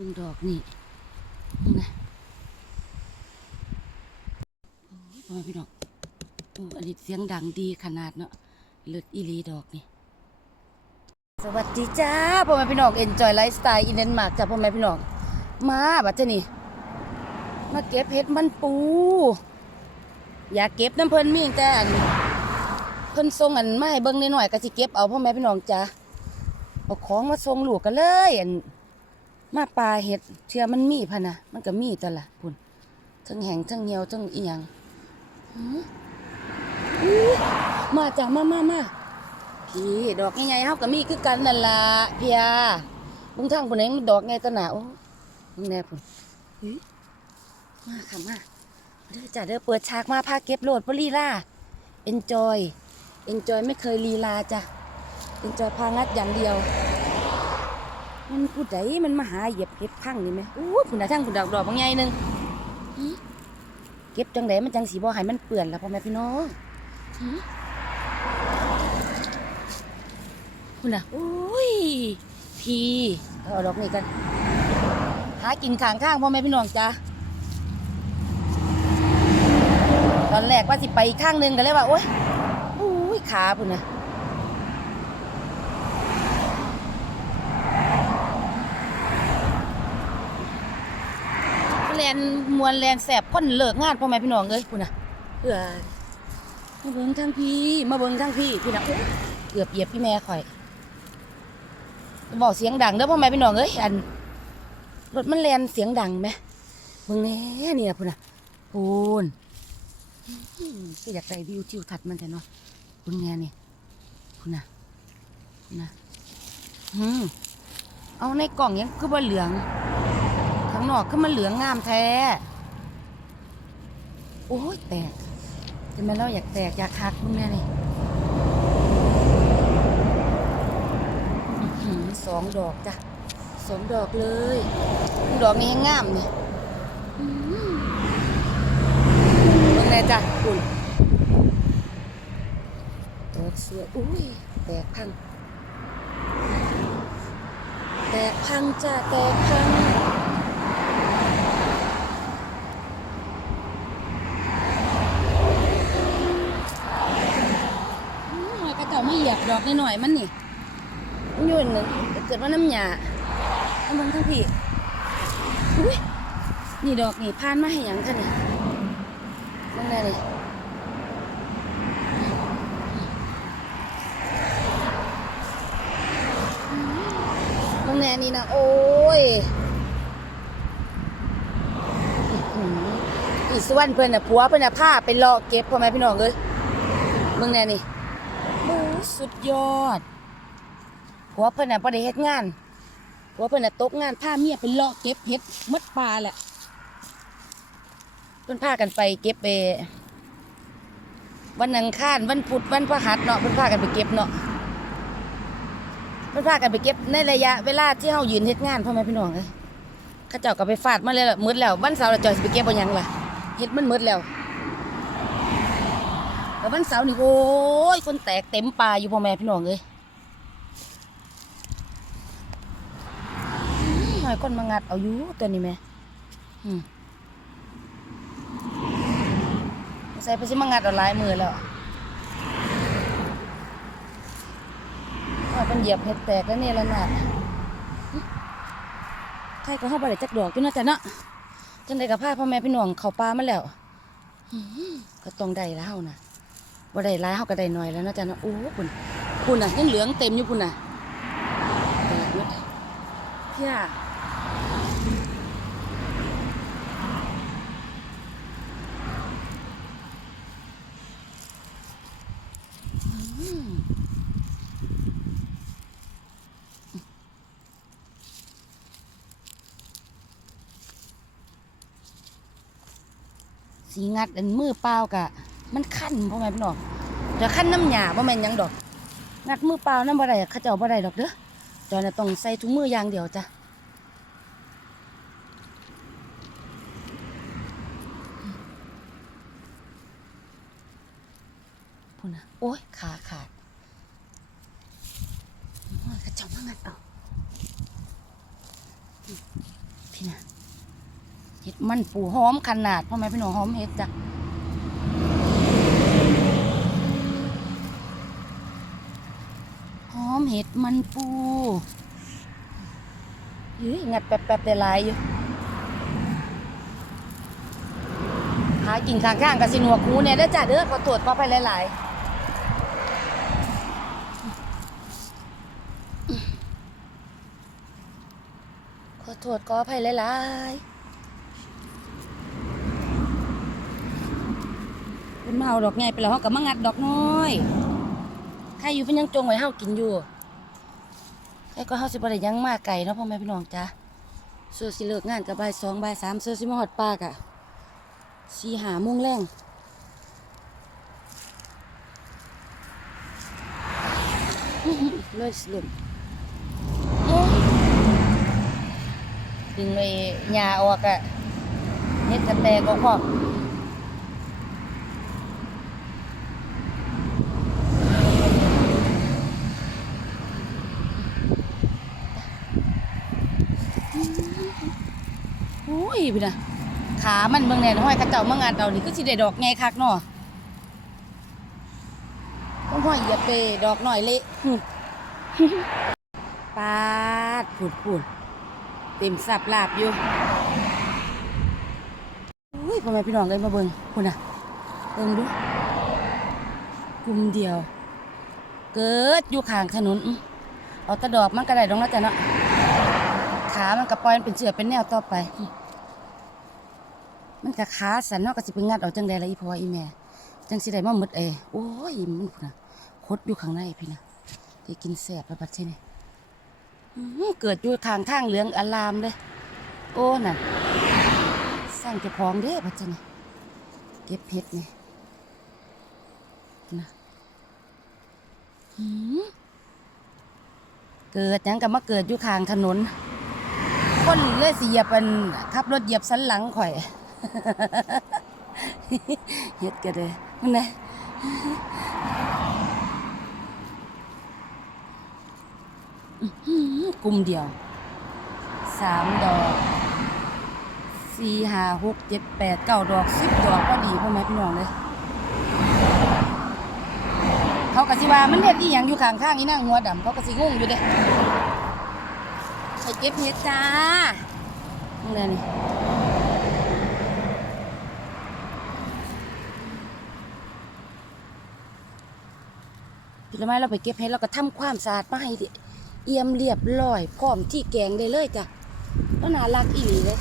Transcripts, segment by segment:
เบิ่งดอกนี่นี่นะโอ้ยพ่อแม่พี่น้องโอ้อันนี้เสียงดังดีขนาดเนาะเลิศอีหลีดอกนี่สวัสดีจ้าพ่อแม่พี่น้อง Enjoy Lifestyle อินเดนมาร์กจ้าพ่อแม่พี่น้องมาบัดเจนี่มาเก็บเห็ดมันปู อยากเก็บน้ำเพิ่นมีแต่อันเพิ่นส่งอันมาให้เบิ่งนิดหน่อยก็สิเก็บเอาพ่อแม่พี่น้องจ้าเอาของมาส่งหลูกกันเลยอัน มาปลาเห็ดเชื่อมันมีพะนะมันก็มีแต่ละพุ่นทั้งแหงทั้งเหี่ยวทั้งเอียงมาจ้ามามามาพี่ดอกใหญ่ๆเฮาก็มีคือกันนั่นล่ะเพียเบิ่งทางพุ่นเองมันดอกใหญ่ตะหนาโอ้งแน่พุ่นมาค่ะมาเด้อจ้าเด้อเปิดฉากมาพาเก็บโหลดพลีลา enjoy enjoy ไม่เคยลีลาจ้ะ enjoy พางัดอย่างเดียว มันผู้ใดมันมาหาเหยียบเก็บพังนี่ไหมอู้ผุนน่ะทั้งผุนดอกดอกบางใหญ่หนึงหึเก็บจังไดมันจังสีบ่ให้มันเปื่อนละพ่อแม่พี่น้องหึผุนน่ะโอ้ยพี่เอาดอกนี้กัน หากินข้างข้างพ่อแม่พี่น้องจ้ะตอนแรกว่าสิไปอีกข้างหนึงก็เลยว่าโอ๊ยอุ้ยขาพุ่นนะ นมวนแลนแสบคนเลิกงานพ่อแม่พี่น้องเลยพุ่นนะเอือมาเบิ่งทางพี่ มาเบิ่งทางพี่พุ่นนะเกือบเหยียบพี่แม่ข่อยบอกเสียงดังเด้อพ่อแม่พี่น้องเอ้ยอันรถมันแลนเสียงดังไหมเบิ่งแน่นี่นะพุ่นนะพูนก็อยากได้วิวทิวทัศน์มันแต่เนาะคุณแง่นี่คุณน่ะคุณน่ะอืมเอาในกล่องยังคือว่เหลือง ข้างนอกคือมันเหลืองงามแท้ โอ้ยแตกแต่แม่เราอยากแตกอยากคักคุณแม่นี่สองดอกจ้ะสองดอกเลย ดอกนี้งามนี่อืมเบิ่งแน่จ้ะคุณแตกสวยอุ้ยแตกพัง แตกพังจ้ะแตกพังอื้อกระเจ้าไม่เหยียบดอกนิดหน่อยๆมันนี่มันอยุ่นหนึ่งเกิดว่าน้ำหยาเอาเบิ่งทั้งพี่อุ้ยนี่ดอกนี่พานมาให้หยังคะเนี่ยมึงไงนี่มึงแน่นี่นะโอ้ยอื้อหืออีสวนเพิ่นน่ะผัวเพิ่นน่ะพาไปเลาะเก็บพ่อแม่พี่น้องเอ้ยมึงแน่นี่โอ้ สุดยอดผัวเพิ่นน่ะบ่ได้เฮ็ดงานผัวเพิ่นน่ะตกงานพาเมียไปเลาะเก็บเฮ็ดมดปลาแหละเพิ่นพากันไปเก็บไปวันอังคารวันพุธวันพฤหัสเนาะเพิ่นพากันไปเก็บเนาะเพิ่นพากันไปเก็บในระยะเวลาที่เฮายืนเฮ็ดงานพ่อแม่พี่น้องเอ้ยเขาเจ้าก็ไปฟาดมาแล้วมืดแล้ววันเสาร์เราจอยสิไปเก็บบ่หยังล่ะเฮ็ดมันมืดแล้ว แต่วันเสาร์นี่โอ้ยคนแตกเต็มป่าอยู่พ่อแม่พี่น้องเอ้ยน้อหน่อยคนมางัดเอาอยู่ตัวนี้แม่อืมใส่ไปสิมางัดเอาลายมือแล้วว่าเป็นเหยียบเห็ดแตกแล้วเนี่ยละนาดใครก็เข้าไปได้จักดอกอยู่นาะจ้ะเนาะจังไดกับผ้าพ่อแม่พี่น้องเขาป่ามาแล้วก็ต้องได้แล้วนะ บ่ได้หลายเฮาก็ได้น้อยแล้วเนาะจ้ะเนาะโอ้คุณคุณน่ะยังเหลืองเต็มอยู่คุณน่ะแตกหมดเพี่ยสีงัดอันมือเปล่ากะ มันคันพ่อแม่พี่น้องเดี๋ยวคันน้ำหยาบ่แม่นยังดอก งัดมือเปล่าน้ำบ่ได้ขาเจ้าบ่ได้ดอกเด้อจอยน่ะต้องใส่ถุงมืออย่างเดียวจ้ะพูนะโอ้ยขาขาดโอ้ยขาเจ้ามางัดเอาห็ดมันปูหอมขนาดพ่อแม่พี่น้องหอมเห็ดจ้ะหอม เห็ดมันปูยื้ยงัดแป๊บๆได้หลายอยู่หากินข้างๆกับสิหนวกหูเนี่ยได้อจ้ะเด้อขอตรวจขอไปหลายๆขอโทษขออภัยหลายๆเป็นมาเอาดอกใหญ่ไปแล้วเขาก็มางัดดอกน้อยใครอยู่เป็นยังจงไว้เฮากินอยู่ ใครก็เฮาสิบ่ได้ยังมาไก่เนาะพ่อแม่พี่น้องจ้ะสื้อสิเลิกงานกับบ่ายสองบ่ายสามสื้อสิมาหอดปากอะสี่หาโมงแรงเลยสลุมดึงไอ้หญ้าออกอะเฮ็ดกระแตกออกพร้อ อุ้ยพี่นะขามันเมืองแน่นห้อยกระเจ้าเมืองงานเรานี่ก็สิได้ดอกไงคักเนาะต้องห้อยเยียบไปดอกหน่อยเละหึปาดผุดผุดเต็มสับลาบอยู่อุ้ยพ่อแม่พี่น้องเลยมาเบิ่งคุณน่ะเบิ่งดูกลุ่มเดียว เกิดอยู่ข้างถนนเอาตะดอกมันก็ได้ดอกแล้วจ้ะเนาะ ขามันก็ปล่อยมันเป็นเชือกเป็นแนวต่อไป มันก็ขาสันเนาะก็สิไปงัดเอาจังใดละอีพ่ออีแม่จังสิได้มาหมดเอโอ้ยมันพุ่นน่ะคดอยู่ข้างในพี่นะที่กินแสบแล้วบัดทีนี้อื้อหือเกิดอยู่ทางทางเหลืองอลามเลยโอ้น่ะสร้างเจ้าของเด้บัดทีนี้เก็บเพชรนี่นะเกิดยังก็มาเกิดอยู่ข้างถนน คนเลยสิเหยียบเป็นขับรถเหยียบสันหลังข่อยเฮ็ดกันเลยมันนะกลุ่มเดียวสามดอกสี่ห้าหกเจ็ดแปดเก้าดอกสิบดอกก็ดีพ่อแม่พี่น้องเลยเขาก็สิว่ามันเฮ็ดอีหยังอยู่ข้างข้างๆอีนางหัวดำเขาก็สิงงอยู่เด้ ไปเก็บเห็ดจ้านี่นี่พี่ลไม้เราไปเก็บเห็ดเราก็ทำความสะอาดมาให้ดิเอี่ยมเรียบร้อยพร้อมที่แกงได้เลยจ้ะแล้วน่ารักอีหลีเลย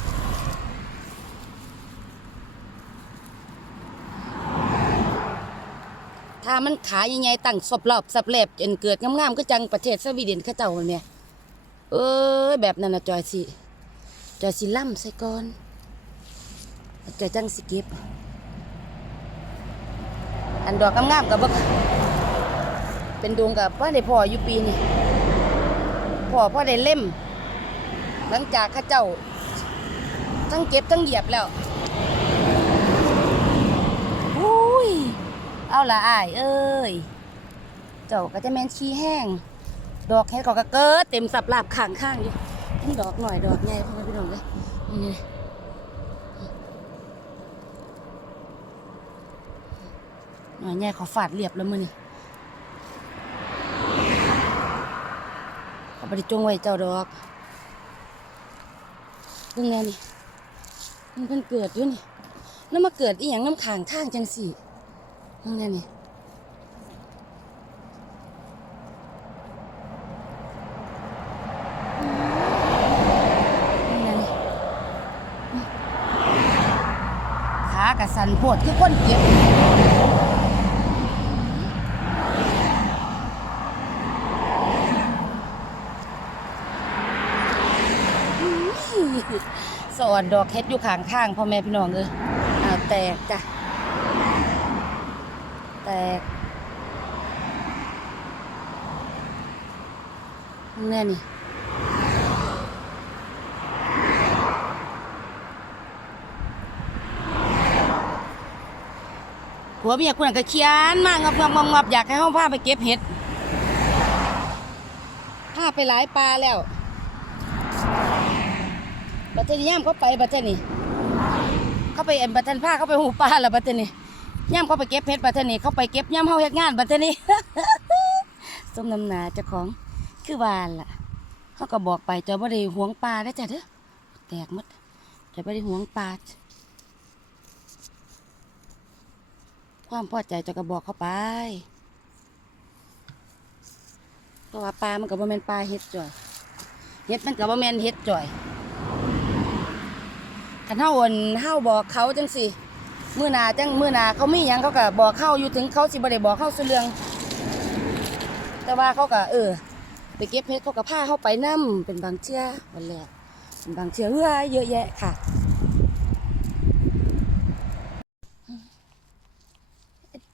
ถ้ามันขายใหญ่ๆตั้งสบรอบสับแลบจนเกิดงามๆก็จังประเทศสวีเดนเขาเจ้าเนี่ย เอ้ยแบบนั้นนะจอยสิจอยสิล่ำใส่ก่อนจอยจังสิเก็บ อันดอกงามๆกับบักเป็นดวงกับพ่อได้พ่ออยู่ปีนี่พ่อพ่อได้เล่ม หลังจากข้าเจ้า ทั้งเก็บทั้งเหยียบแล้วอุ้ยเอาละอาย เอ้ยเจ้าก็จะแมนขี้แห้ง ดอกแค่ก็กระเกิดเต็มสับหลาบข้างข้างอยู่ทั้งดอกหน่อยดอกใหญ่พ่อแม่พี่น้องเลยนี่หน่อยใหญ่ขอฝาดเรียบแล้วมือนี่เขาไปจงไว้เจ้าดอกเพิ่งไงนี่มันเพิ่งเกิดอยู่นี่แล้วมาเกิดอีหยังน้ำขางทางจังสี่เพิ่งไงนี่นั่นขากระสันโพดคือคนเก็บสอนดอกเฮ็ดอยู่ข้างทางพ่อแม่พี่น้องเอ้ยอ้าวแตกจ้ะ แตกแน่นี่ ผัวเมียคุณนก็เขียนมากงับงับงับงับอยากให้ห้องพาไปเก็บเห็ดพาไปหลายปลาแล้วบัตเทนี่ย่ามเขาไปบัตเทนี่เขาไปเอ็นบัตเทนผ้าเขาไปหูปลาแล้วบัตเทนนี่ย่ำเขาไปเก็บเพชรบัตเทนนี่เขาไปเก็บย่ำเฮาเฮ็ดงานบัตเทนนี่สมน้ำหนาเจ้าของคือวานล่ะ เขาก็บอกไปจ้าบ่ได้หวงปลาได้จ้ะเด้อแตกหมดจ้าบ่ได้หวงปลา ความพอใจจ้าก็บอกเขาไปเพราะว่าปลามันก็บ่แมนปลาเฮ็ดจ่อยเฮ็ดมันก็บ่แมนเฮ็ดจ่อยคันเฮาอั่นเฮาบอกเขาจังสิมื้อนาจังมื้อนาเขามีหยังเขาก็บอกเข้าอยู่ถึงเขาสิบ่ได้บอกเข้าสุเรือง แต่ว่าเขาก็เออ ไปเก็บเพชรเขาก็พาเข้าไปนํเป็นบางเชื่อวันแรกเป็นบางเชื่อเฮ้ยเยอะแยะค่ะ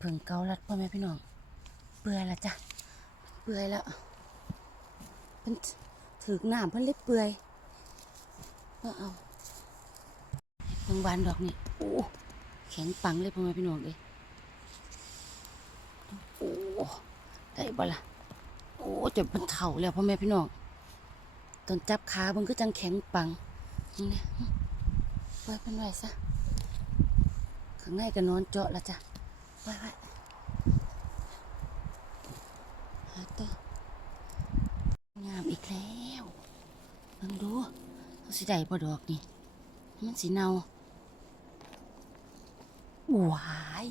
เอ็ดเพิ่งเกาลัดพ่อแม่พี่น้องเปื่อยและจ้ะเปื่อยแล้วเพิ่นถือน้ำเพิ่นเลยเปื่อยมาเอาเพิ่งวานดอกนี่โอ้แข็งปังเลยพ่อแม่พี่น้องเอ้ยโอ้ได้บ่ล่ะโอ้จะเป็นเข่าแล้วพ่อแม่พี่น้องตอนจับขาเบิ่งก็จังแข็งปังนี่ปล่อยเป็นไว้ซะข้างในก็นอนเจาะและจ้ะ ไว้ไว้หาตงามอีกแล้วเบิ่งดูเขาสิได้บ่ดอกนี่ มันสีเนาวาย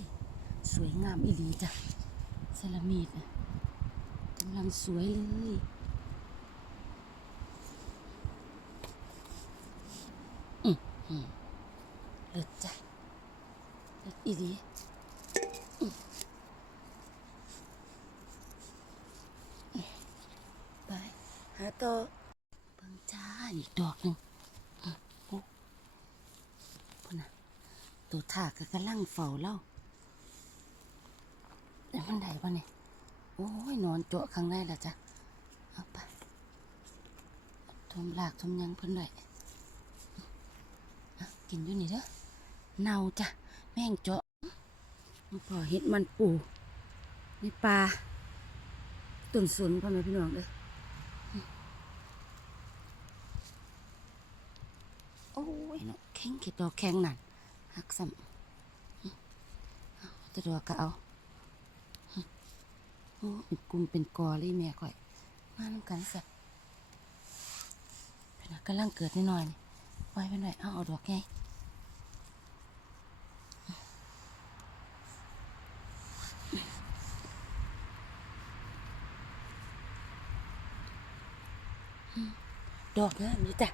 สวยงามอีหลีจ้ะเซรามิดนะกำลังสวยเลยอืมอืมเลิศจ้ะเลิศอีหลีอืมไป หาต่อเบิ่งจ้าอีกดอกหนึ่งพุ่นน่ะตัวถากก็กำลังเฝ้าเล่าแต่มันได้ปะเนี่ยโอ้ยนอนโจะข้างในและจ้ะเอาไปทมหลากทมยังเพิ่นด้วยอะกินอยู่นี่เด้อเน่าจ้ะแม่งเจาะมันพอเห็ดมันปูในปลาต้นสนพ่อแม่พี่น้องเด้อ โอ้ยเนาะแข็งเข็ดดอกแข็งนั่นหักซ้ำเอาแตะดอกก็เอาโอ้เป็นกลุ่มเป็นกอเลยแม่ก่อย มาน้ำกันสักเป็นกำลังเกิดนิดหน่อยไว้ไปหน่อยเอาเอาดอกไงดอกนะนี่จ้ะ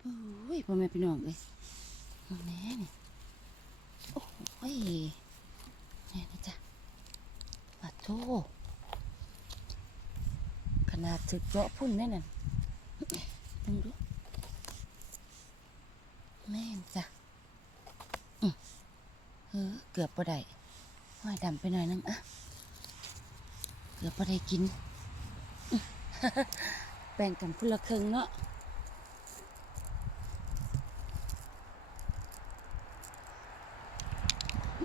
โอ้ย พ่อแม่พี่น้องเอ้ยมาแน่นี่โอ้ยแน่นะจ๊ะปาโทขนาดถึกเจาะพุ่นแน่นั่นมึงดูแม่นจ้ะเออเกือบพอได้ห้อยดำไปหน่อยนึงอะเกือบพอได้กินแบ่งกันพุ่นละครึ่งเนาะ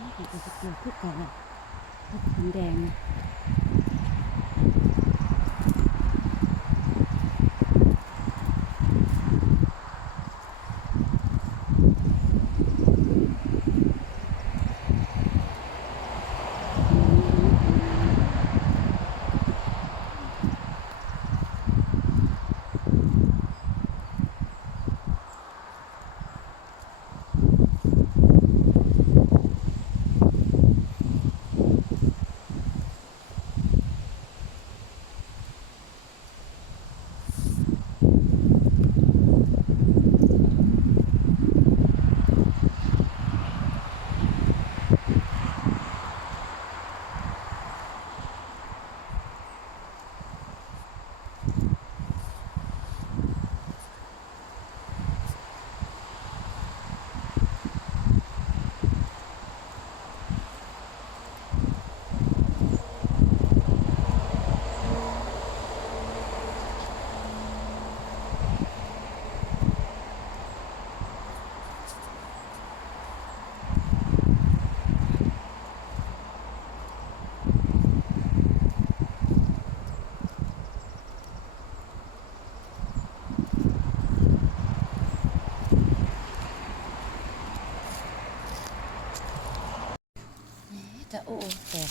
นี่เป็นตะเกียบคู่ก่อนอ่าเป็นแดงนะ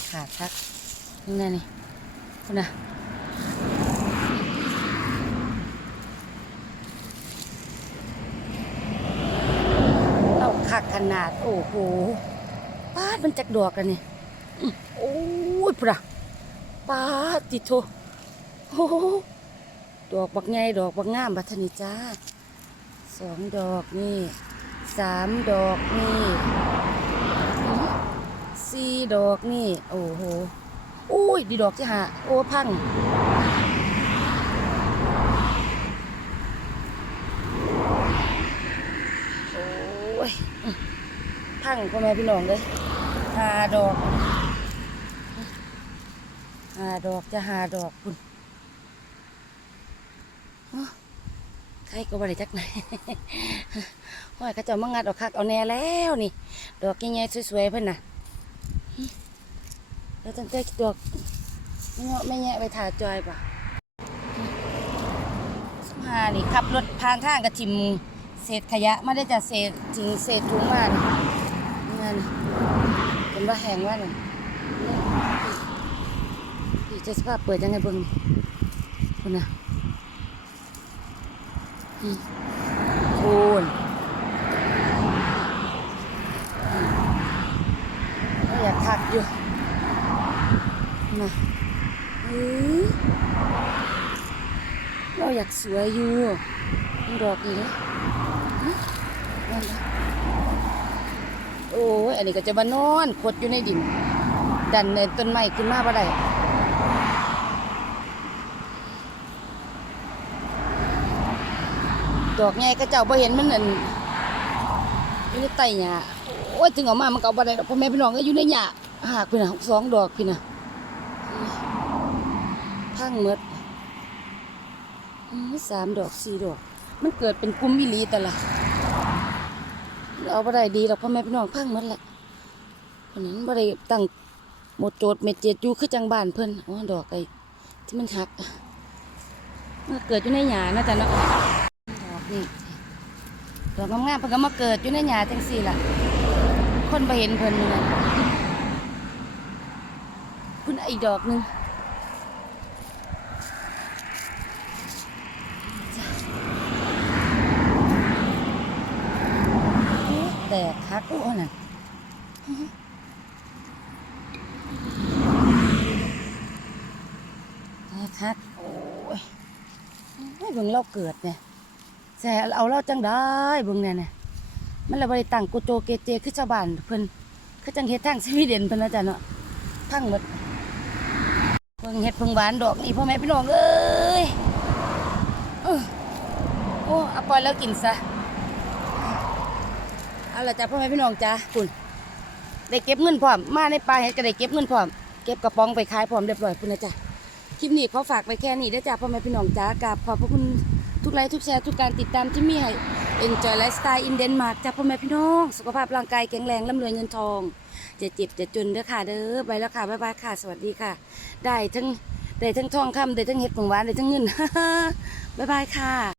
ขาดทักนี่นี่คุณนะเอาคักขนาด โอ้โหป้าดมันจักดอกกันนี่โอ้ยพุ่นอะป้าดติดโทโอ้ดอกบักไงดอกบักงามบัทนิจ้าสองดอกนี่สามดอกนี่ สี่ดอกนี่ โอ้โหอุ้ยดีดอกที่หาโอ้พังโอ้ยพังพ่อแม่พี่น้องเลยหาดอกหาดอกจะหาดอกคุณใครก็บริจักไหนว่าเขาเจะมางัดเออกคักเอาแน่แล้วนี่ ดอกใหญ่ๆสวยๆเพิ่นน่ะ แล้วตั้งแต่ดอกไม่เงาะไม่แงะไปถ่าจอยป่ะมานี่ขับรถผ่านทางกระทิมเศษขยะไม่ได้จะเศษทิ้งเศษถุงมานี่นั่นเป็นว่าแหงว่านั่นพี่เจะสภาพเปิดยังไงเบิ่งคุณน่ะอืมคุณอยากทักอยู่ มาเฮ้ยเราอยากสวยอยู่มันดอกอีกนะฮะนั่นนะโอ้ยอันนี้ก็จะมานอนขดอยู่ในดิน ดันในต้นไม้ขึ้นมาบ่ได้ดอกใหญ่ก็เจ้าบ่เห็นมันนั่นอยู่ในไตหญ้าโอ้ยถึงออกมามันก็เอาบ่ได้ดอกพ่อแม่พี่น้องก็อยู่ในหญ้าหากพี่น่ะสองดอกพี่น่ะ พังหมดอืมสามดอกสี่ดอก มันเกิดเป็นกลุ่มวิลีแต่ละเอาบ่ได้ดีหรอกพ่อแม่พี่น้องพังหมดแหละเพราะนั้นบ่ได้ตั้งหมดโจทย์เม็ดเจ็ดอยู่คือจังบ้านเพิ่นอ๋อดอกไอ้ที่มันหักมันเกิดอยู่ในหญ้านะจ๊ะเนาะดอกนี่ดอกงามๆเพิ่นก็มาเกิดอยู่ในหญ้าจังซี่ล่ะ คนบ่เห็นเพิ่นนั่นคุณอีกดอกนึง แต กคักโอ้น่ะแตกคักโอ้ยไม่เบิ่งเราเกิดเนี่ยแซ่เอาเราจังได้เบิ่งเนี่ยเนี่ยมันละบริตั้งโกโจเกเจคือชาวบ้านเพิ่นคือจังเฮ็ดทางสวีเดนเพิ่นนะจ๊ะเนาะพังหมดเพิ่งเฮ็ดเพิ่งหวานดอกนี่พ่อแม่พี่น้องเอ้ยเออโอ้เอาปล่อยแล้วกินซะ เอาละจ้ะพ่อแม่พี่น้องจ้าคุณได้เก็บเงินพร้อม มาในปลาเฮ็ดก็ได้เก็บเงินพร้อม เก็บกระป๋องไปขายพร้อมเรียบร้อยคุณนะจ้ะคลิปนี้ขอฝากไปแค่นี้ได้จ้ะพ่อแม่พี่น้องจ้ากราบขอบพระคุณทุกไลค์ทุกแชร์ทุกการติดตามที่มีให้ Enjoy Lifestyle in Denmark จ้ะพ่อแม่พี่น้อง สุขภาพร่างกายแข็งแรงร่ำรวยเงินทองจะเจ็บจะจนเด้อค่ะเด้อไปแล้วค่ะบ๊ายบายค่ะ สวัสดีค่ะ ได้ทั้งได้ทั้งทองคำได้ทั้งเห็ดผงหวานได้ทั้งเงินบ๊ายบายค่ะ